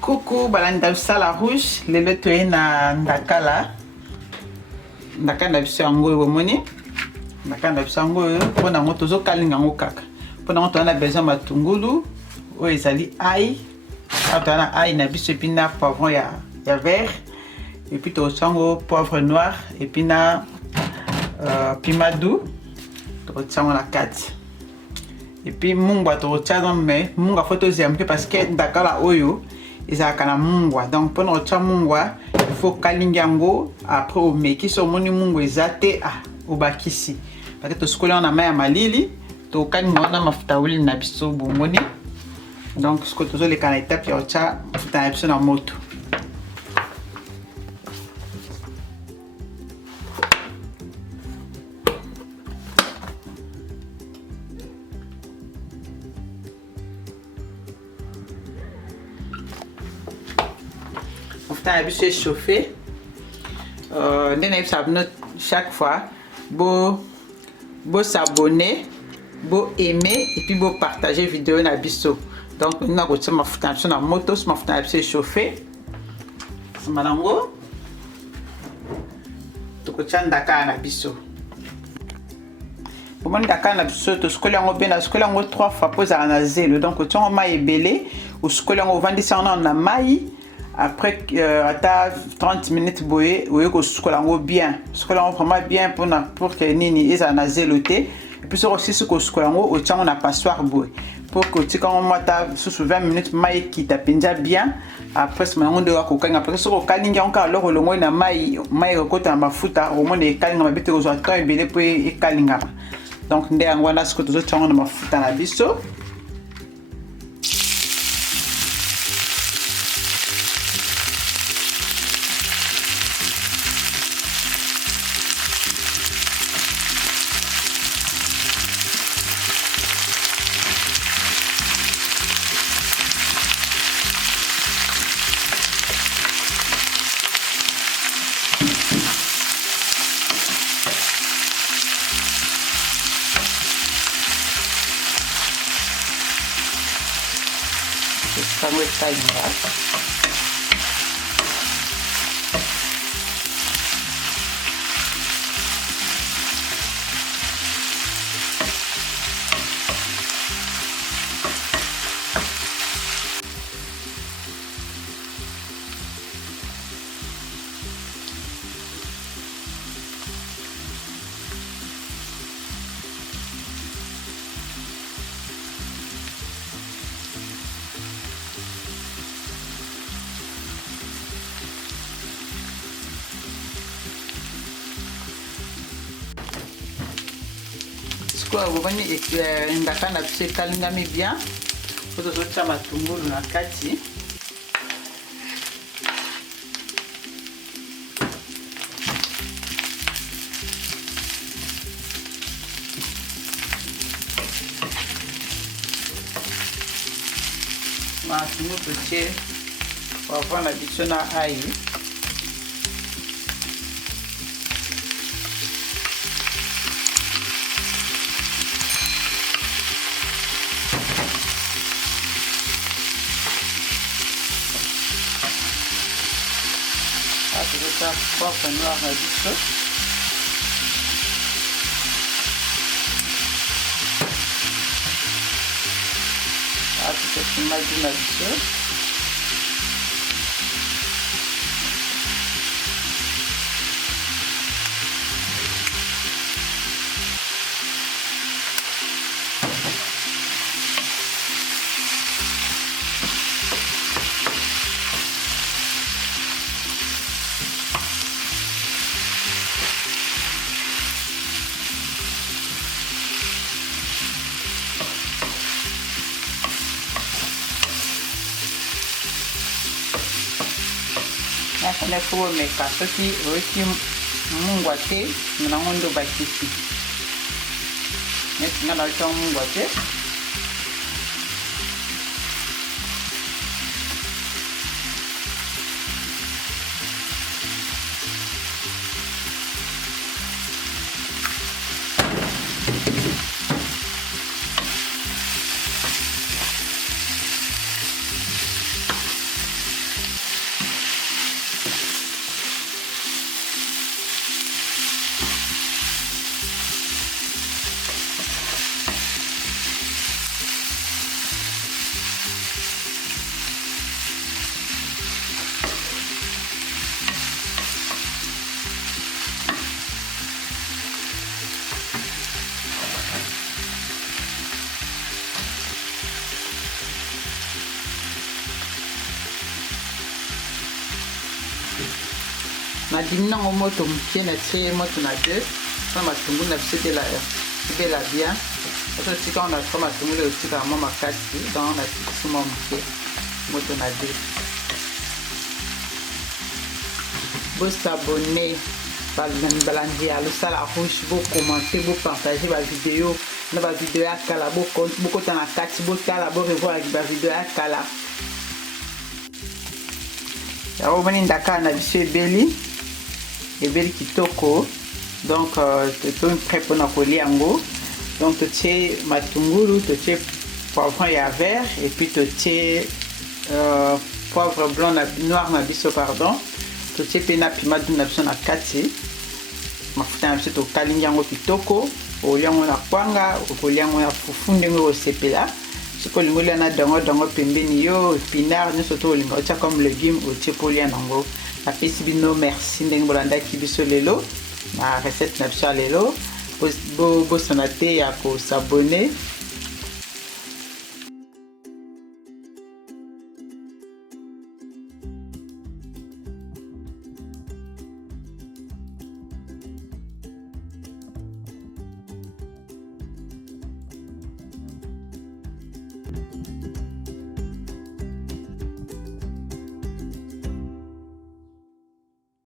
Coucou, balanda sala rouge, lelo toye na ndakala. Ndaka na biso yango bomoni. Ndaka na biso yango pona ngo tozo kalinga ngo kaka. Pona ngo tona besoin matungulu, o ezali ail. Atana ail na biso epi na poivron ya vert. Et puis to sango poivre noir et puis na piment doux. To sango la kati. Et puis mungwa to tchadon mais munga photo zempe parce que ndakala oyo ezalaka na mungwa. Donc mpona otya mungwa il faut kalinga yango après omekisi omoni mungwa eza te obakisi parce que tosukoli na mai ya malili tokalinga wana mafuta wili na biso bomoni. Donc siko tozoleka na étape ya otya mafuta na biso na moto. Mafuta est chauffé. Chaque fois, vous s'abonner, vous aimer et puis vous partager vidéo na biso. Donc nous avons mafuta na moto, mafuta est chauffé. Malango. Tokocha ndaka na biso. Pour moi ndaka na biso to skola ngo bien na skola ngo 3 fois poza na zelo. Donc tu on ma ebele ou skola ngo vandisa na mai. Après à 30 minutes boye ou eko sukolango bien sukolango vraiment bien pour que nini eza na zeloté et puis aussi ce que sukolango au tchango na passoire boye pour que tu quand mata sous 20 minutes mai qui tapinja bien après ce moment de ko kanga après ce ko kalinga encore alors longo na mai ko ta mafuta au monde e kalinga mabete ko zo temps ebele po e kalinga donc ndé ngwana ce que tu zo tchango na mafuta na biso. Estamos está quoi vous voyez ndaka na biso ekalingami bien po tozotya matungulu na kati. Matungulu totie poivron na biso na ail. Poivre noir na biso. Tupeti maji na biso. Nafanya kuwa meka soki oki mungwa te na ngondo bakisi. Neti na leta mungwa te. na dimina ngo moto mkie na tie moto na 2 na matungulu na biso de la bela bien parce que quand on a trop matungulu aussi quand même makasi donc on a tout mon mkie moto na 2 vous s'abonner balandi à la rouge vous commenter vous partager ma vidéo na ba vidéo ya kala boko tana kati botala bo revoir ba vidéo ya kala ya omoni ndaka na biso ebeli kitoko donc to prêt pour na kolia yango donc to tie matungulu to tie poivron ya vert et puis to tie poivre blanc na noir na biso pardon to tie pe na piment na biso na kati mafuta na biso to kalingi yango kitoko oliango na kwanga oliango na fufu ndenge osepela siko lingolia na dango pembeni yo épinard nyonso to olinga otia comme légume otie polia nango napesi bino merci ndenge bolandaki biso lelo na recette na biso ya lelo bosana te ya kosabone